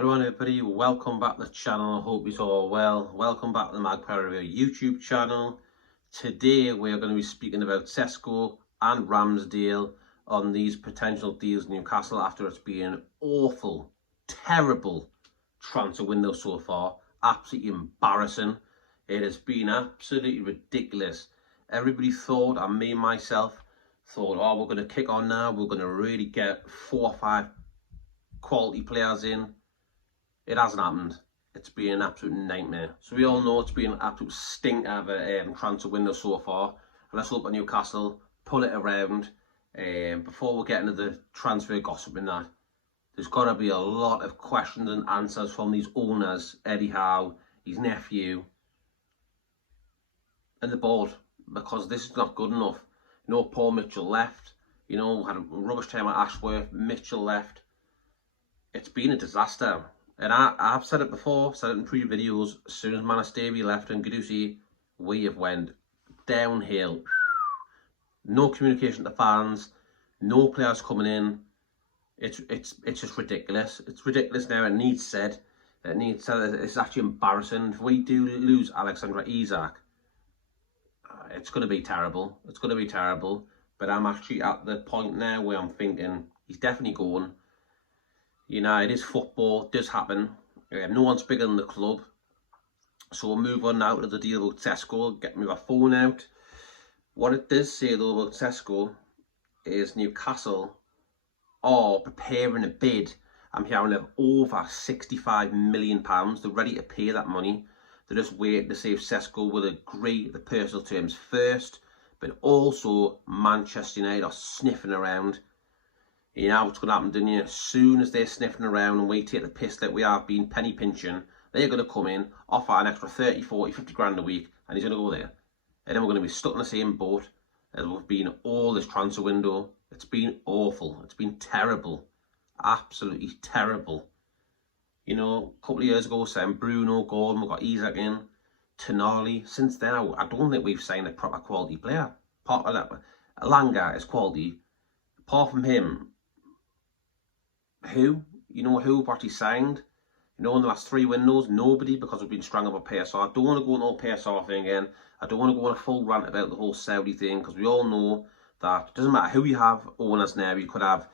Hello everybody, welcome back to the channel. I hope you're all well. Welcome back to the Magpie Review YouTube channel. Today we are going to be speaking about Sesko and Ramsdale on these potential deals in Newcastle after it's been an awful, terrible transfer window so far. Absolutely embarrassing. It has been absolutely ridiculous. Everybody thought, and me myself thought, oh, we're going to kick on now. We're going to really get 4 or 5 quality players in. It hasn't happened. It's been an absolute nightmare. So we all know it's been an absolute stinker of a transfer window so far. And let's hope that Newcastle pull it around. Before we get into the transfer gossip and that, there's got to be a lot of questions and answers from these owners, Eddie Howe, his nephew, and the board, because this is not good enough. You know, Paul Mitchell left. You know, had a rubbish time at Ashworth. Mitchell left. It's been a disaster. And I've said it before, said it in previous videos, as soon as Manastiri left and Gudusi, we have went downhill. No communication to fans, no players coming in. It's just ridiculous. It's ridiculous now. It needs said. It needs said. It's actually embarrassing. If we do lose Alexander Isak, it's going to be terrible. It's going to be terrible. But I'm actually at the point now where I'm thinking he's definitely going. You know, it is football, it does happen. No one's bigger than the club. So we'll move on now to the deal about Sesko. Get me my phone out. What it does say though about Sesko is Newcastle are preparing a bid. I'm hearing of over £65 million. They're ready to pay that money. They're just waiting to see if Sesko will agree the personal terms first. But also Manchester United are sniffing around. You know what's going to happen, don't you? As soon as they're sniffing around and we take the piss that we have been penny pinching, they're going to come in, offer an extra 30, 40, 50 grand a week, and he's going to go there. And then we're going to be stuck in the same boat as we've been all this transfer window. It's been awful. It's been terrible. Absolutely terrible. You know, a couple of years ago, saying Bruno, Gordon, we've got Isak in, Tonali. Since then, I don't think we've signed a proper quality player. Part of that, Alanga is quality. Apart from him, who we've actually signed? You know, in the last 3 windows, nobody, because we've been strung up a PSR. I don't want to go on the whole PSR thing again. I don't want to go on a full rant about the whole Saudi thing, because we all know that it doesn't matter who you have owners now. You could have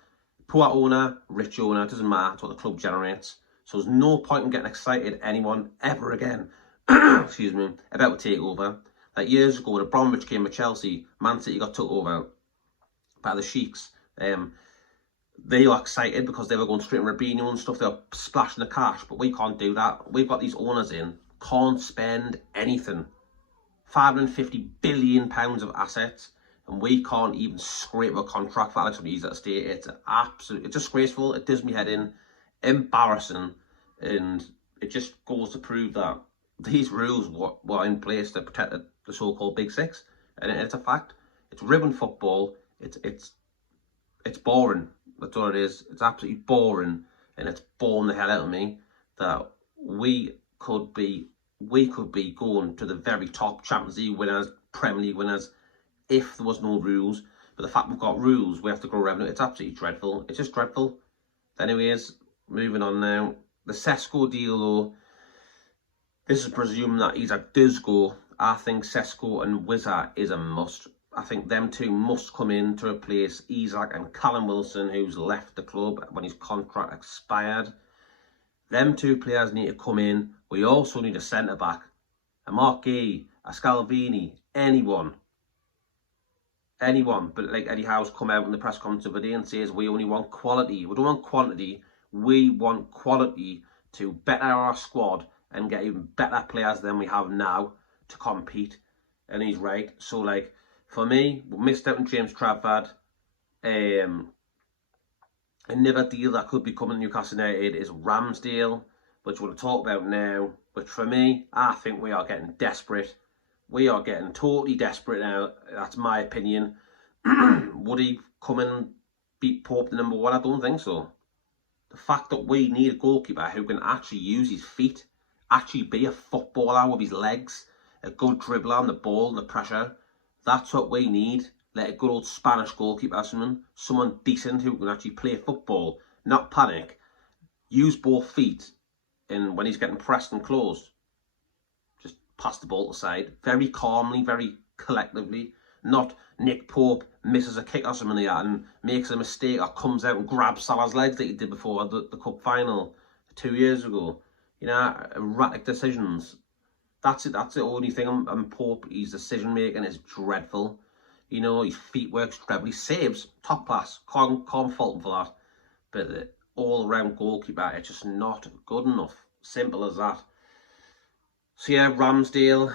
poor owner, rich owner, it doesn't matter. It's what the club generates. So there's no point in getting excited anyone ever again, excuse me, about a takeover. Like years ago, when Abramovich came to Chelsea, Man City got took over by the Sheiks. They were excited because they were going straight in Robinho and stuff. They were splashing the cash, but we can't do that. We've got these owners in, can't spend anything. £550 billion of assets, and we can't even scrape a contract for Alex Ramsdale at state. It's absolutely, it's disgraceful. It does me head in, embarrassing, and it just goes to prove that these rules were in place to protect the so-called Big Six, and it's a fact. It's ribbon football. It's boring. That's all it is. It's absolutely boring, and it's boring the hell out of me that we could be going to the very top, Champions League winners, Premier League winners, if there was no rules. But the fact we've got rules, we have to grow revenue. It's absolutely dreadful. It's just dreadful. Anyways, moving on now. The Sesko deal, though, this is presuming that Isak does go. I think Sesko and Wizard is a must. I think them two must come in to replace Isak and Callum Wilson, who's left the club when his contract expired. Them 2 players need to come in. We also need a centre-back. A Magpie, a Scalvini, anyone. Anyone. But like Eddie Howe's come out in the press conference today and says we only want quality. We don't want quantity. We want quality to better our squad and get even better players than we have now to compete. And he's right. So, like, for me, we missed out on James Trafford. Another deal that could be coming to Newcastle United is Ramsdale, which we'll talk about now. But for me, I think we are getting desperate. We are getting totally desperate now. That's my opinion. Would he come and beat Pope the number 1? I don't think so. The fact that we need a goalkeeper who can actually use his feet, actually be a footballer with his legs, a good dribbler on the ball and the pressure. That's what we need. Let a good old Spanish goalkeeper, someone decent who can actually play football, not panic. use both feet, and when he's getting pressed and closed, just pass the ball aside very calmly, very collectively. Not Nick Pope misses a kick or something like that and makes a mistake or comes out and grabs Salah's legs like he did before the cup final 2 years ago. You know, erratic decisions. That's it. That's the only thing. I'm Pope. His decision making is dreadful. You know, his feet works dreadful. He saves top class. Can't fault him for that. But the all-round goalkeeper, it's just not good enough. Simple as that. So yeah, Ramsdale.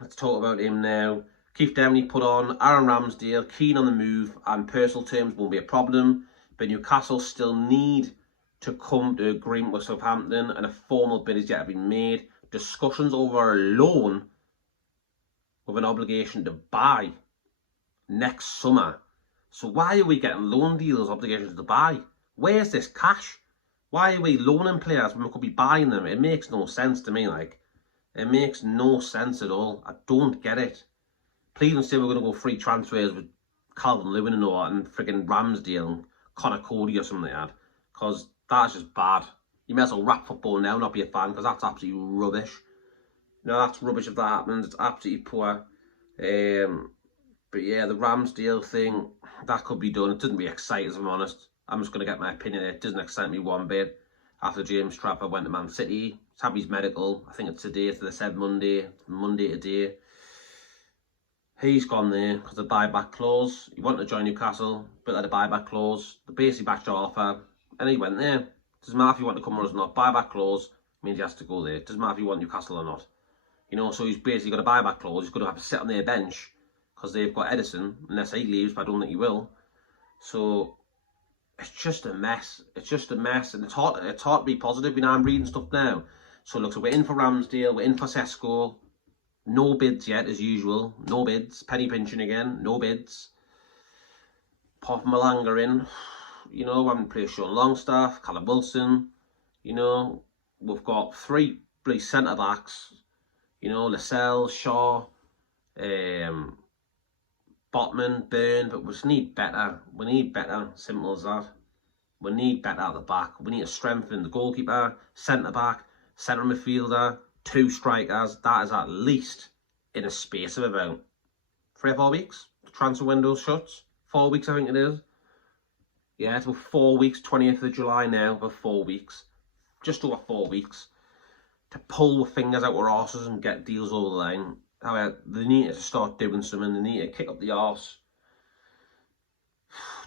Let's talk about him now. Keith Downie put on Aaron Ramsdale, keen on the move, and personal terms won't be a problem. But Newcastle still need to come to agreement with Southampton, and a formal bid is yet to be made. Discussions over a loan with an obligation to buy next summer. So why are we getting loan deals, obligations to buy? Where's this cash? Why are we loaning players when we could be buying them? It makes no sense to me, like. It makes no sense at all. I don't get it. Please don't say we're going to go free transfers with Calvin Lewin and all that, and friggin' Ramsdale and Connor Cody or something like that. Because that's just bad. You may as well wrap football now, not be a fan, because that's absolutely rubbish. No, that's rubbish if that happens. It's absolutely poor. But yeah, the Ramsdale thing, that could be done. It doesn't be exciting, if I'm honest. I'm just going to get my opinion. It doesn't excite me one bit. After James Trafford went to Man City, he's had his medical. I think it's today, so they said Monday today. He's gone there because of the buyback clause. He wanted to join Newcastle, but had a buyback clause. They basically backed our offer, and he went there. Doesn't matter if you want to come or not. Buyback clause means he has to go there. Doesn't matter if you want Newcastle or not. You know, so he's basically got a buyback clause. He's going to have to sit on their bench because they've got Edison, unless he leaves, but I don't think he will. So it's just a mess. It's just a mess, and it's hard to be positive. You know, I'm reading stuff now. So look, so we're in for Ramsdale, we're in for Sesko. No bids yet, as usual. No bids. Penny pinching again. No bids. Apart from Malanga in. You know, we haven't played Sean Longstaff, Callum Wilson. You know, we've got 3 centre-backs. You know, Lascelles, Shaw, Botman, Byrne. But we just need better. We need better. Simple as that. We need better at the back. We need to strengthen the goalkeeper, centre-back, centre midfielder, 2 strikers. That is at least in a space of about 3 or 4 weeks. The transfer window shuts. 4 weeks, I think it is. Yeah, it's about 4 weeks. 20th of July now. About 4 weeks. Just over 4 weeks. To pull the fingers out of our arses and get deals over the line. However, they need to start doing something. They need to kick up the arse.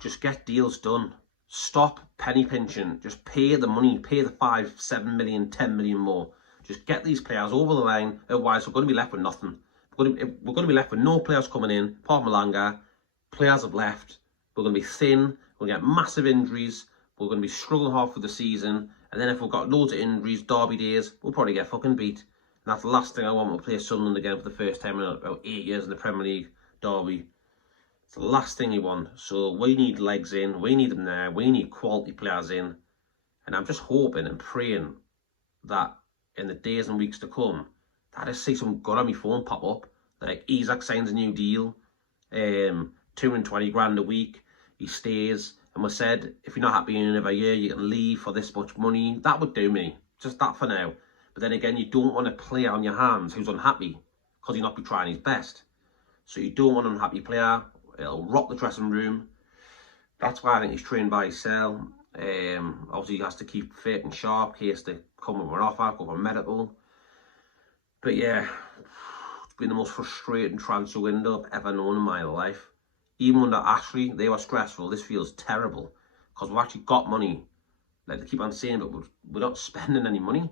Just get deals done. Stop penny pinching. Just pay the money. Pay the 5, 7 million, 10 million more. Just get these players over the line. Otherwise, we're going to be left with nothing. We're going to be left with no players coming in. Apart from Malanga. Players have left. We're going to be thin. We're going to get massive injuries. We're going to be struggling hard for the season. And then if we've got loads of injuries, derby days, we'll probably get fucking beat. And that's the last thing I want. We'll play Sunderland again for the first time in about 8 years in the Premier League derby. It's the last thing you want. So we need legs in. We need them there. We need quality players in. And I'm just hoping and praying that in the days and weeks to come, that I see some good on my phone pop up. Like Isaac signs a new deal. 220 grand a week. He stays. And we said, if you're not happy in another year, you can leave for this much money. That would do me. Just that for now. But then again, you don't want a player on your hands who's unhappy because he'll not be trying his best. So you don't want an unhappy player. It'll rock the dressing room. That's why I think he's trained by himself. Obviously, he has to keep fit and sharp in case they come with an offer, go for medical. But yeah, it's been the most frustrating transfer window I've ever known in my life. Even under Ashley, they were stressful. This feels terrible because we've actually got money. Like they keep on saying, but we're not spending any money.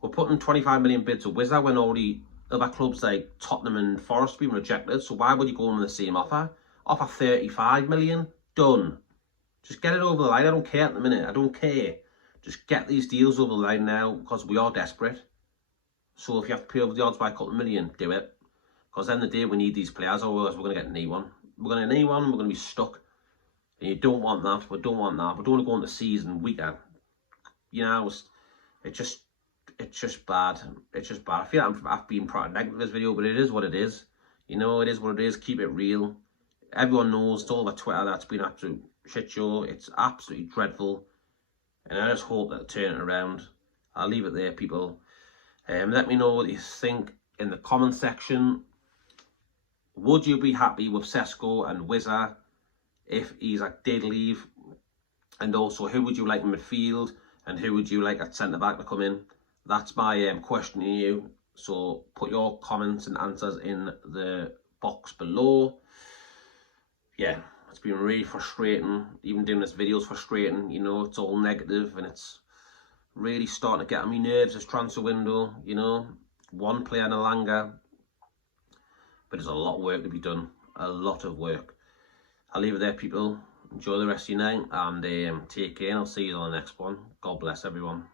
We're putting 25 million bids to Wizard when already other clubs like Tottenham and Forest have been rejected. So why would you go on the same offer? Offer 35 million, done. Just get it over the line. I don't care at the minute. I don't care. Just get these deals over the line now because we are desperate. So if you have to pay over the odds by a couple of million, do it. Because then the day we need these players, otherwise we're going to get an E1. We're going to get an E1, we're going to be stuck. And you don't want that. We don't want that. We don't want to go into the season weaker. You know, it's just bad. It's just bad. I feel like I've been pretty negative this video, but it is what it is. You know, it is what it is. Keep it real. Everyone knows, it's all over Twitter, that's been absolute shit show. It's absolutely dreadful. and I just hope that they turn it around. I'll leave it there, people. Let me know what you think in the comment section. Would you be happy with Sesko and Wizza if Isak did leave? And also, who would you like in midfield, and who would you like at centre-back to come in? That's my question to you. So put your comments and answers in the box below. Yeah, it's been really frustrating. Even doing this video is frustrating. You know, it's all negative, and it's really starting to get on my nerves this transfer window. You know, one player no longer, but there's a lot of work to be done. A lot of work. I'll leave it there, people. Enjoy the rest of your night, and take care, and I'll see you on the next one. God bless everyone.